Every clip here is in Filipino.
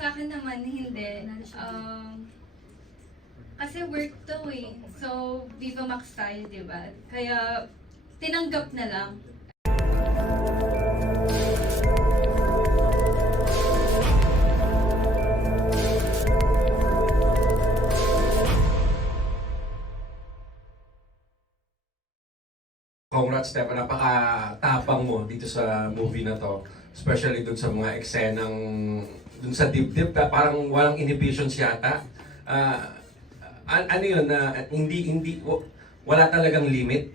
Sa akin naman, hindi. Kasi work to eh. So, Viva Max tayo, di ba? Kaya, tinanggap na lang. Congrats, Steph. Napaka-tapang mo dito sa movie na to. Especially dun sa mga eksenang dun sa dibdib, parang walang inhibitions yata. Ano yun, wala talagang limit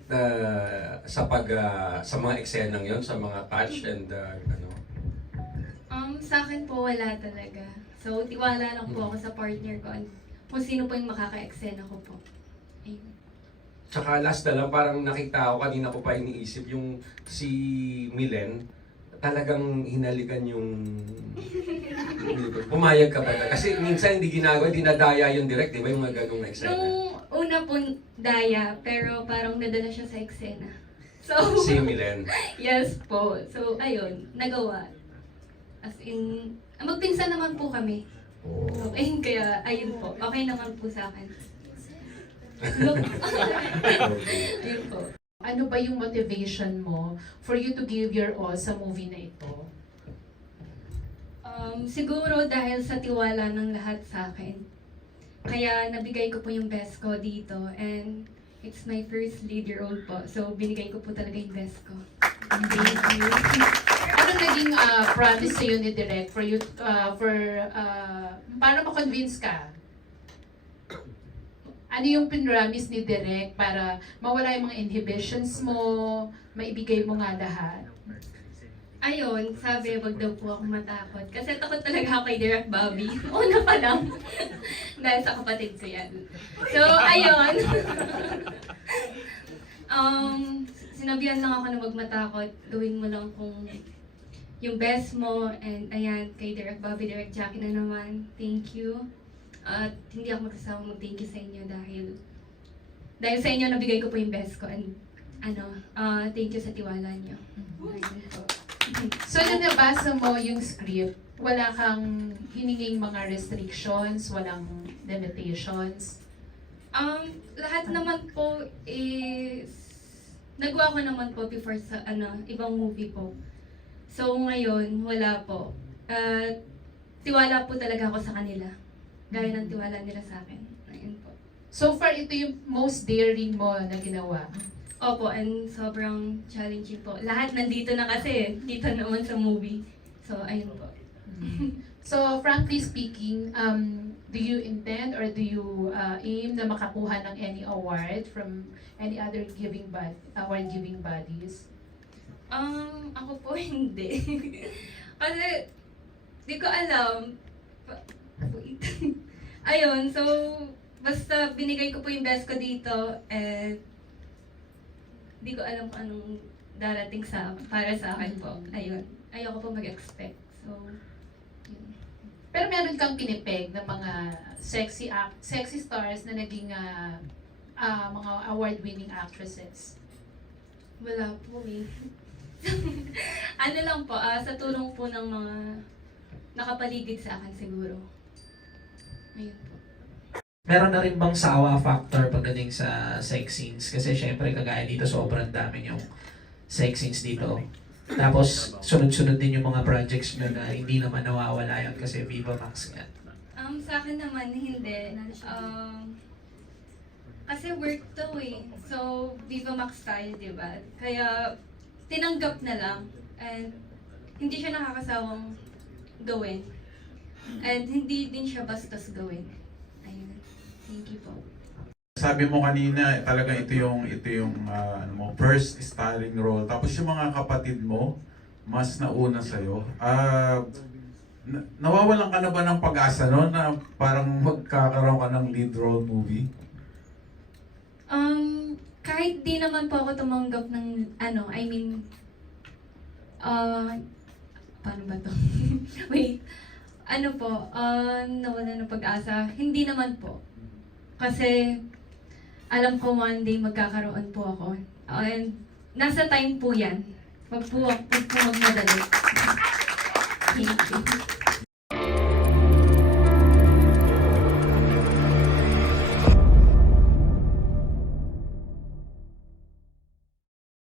sa mga eksenang yon, sa mga touch and ano. Sa akin po, wala talaga. So, tiwala lang po ako sa partner ko. Kung sino po yung makaka-eksena ko po. Ayun. Tsaka last na lang, parang nakita ko, kanina ko pa iniisip, yung si Milen, talagang hinalikan yung... Pumayag ka ba? Kasi minsan hindi ginagawa, dinadaya yung direct, di ba yung mga ganong na eksena? Nung una po, daya, pero parang nadala siya sa eksena. So, Si Milen. yes po. So, ayun, nagawa. As in, magpinsan naman po kami. Oh. So, ayun, kaya, ayun po. Okay naman po sa akin. Ayun po. Ano ba yung motivation mo for you to give your all sa movie na ito? Siguro dahil sa tiwala ng lahat sa akin. Kaya nabigay ko po yung best ko dito and it's my first lead role po. So binigay ko po talaga yung best ko. Thank you. Ano naging promise sa'yo ni Direk for you, para ma-convince ka? Ano yung pinramis ni Direk para mawala yung mga inhibitions mo, maibigay mo nga lahat? Ayun, sabi wag daw po ako matakot. Kasi takot talaga ako kay Direk Bobby. Una pa lang. Dahil sa kapatid ko yan. So, ayun. Sinabihan lang ako na wag matakot. Gawin mo lang kung yung best mo. And ayan, kay Direk Bobby, Direk Jackie na naman. Thank you. At hindi ako magkasama mag-thank you sa inyo dahil sa inyo nabigay ko po yung best ko and thank you sa tiwala niyo. Ayun po. So, nung nabasa mo yung script, wala kang hininging mga restrictions, walang limitations? Lahat naman po is nagawa ko naman po before sa ibang movie po. So ngayon, wala po. Tiwala po talaga ako sa kanila. Gaya ng tiwala nila sa akin. Ayun po. So far, ito yung most daring mo na ginawa. Opo, and sobrang challenging po. Lahat nandito na kasi, dito naman sa movie. So, ayun po. So, frankly speaking, do you intend or do you aim na makakuha ng any award from any other award-giving bodies? Ako po hindi. Kasi, di ko alam. Wait. Ayun, so, basta binigay ko po yung best ko dito, di ko alam kung anong darating para sa akin po. Ayun, ayoko po mag-expect. So, yun. Pero meron kang pinipeg na mga sexy stars na naging mga award-winning actresses? Wala po eh. Ano lang po, sa tulong po ng mga nakapaligid sa akin siguro. Ayun po. Meron na rin bang sawa factor pagdating sa sex scenes? Kasi syempre kagaya dito sobrang dami yung sex scenes dito. Tapos sunod-sunod din yung mga projects nyo na hindi naman nawawala yun kasi Viva Max nga. Sa akin naman, hindi. Kasi work to eh. So, Viva Max tayo, di ba? Kaya, tinanggap na lang. And, hindi siya nakakasawang gawin. And, hindi din siya bastos gawin. Ayun. Thank you po. Sabi mo kanina, talagang ito yung first starring role. Tapos yung mga kapatid mo, mas nauna sa'yo. Nawawalan ka na ba ng pag-asa no, na parang magkakaroon ka ng lead role movie? Kahit di naman po ako tumanggap ng, paano ba to? Wait. Nawala ng pag-asa. Hindi naman po. Kasi, alam ko one day magkakaroon po ako. And, nasa time po yan. Wag po magmadali. Thank you.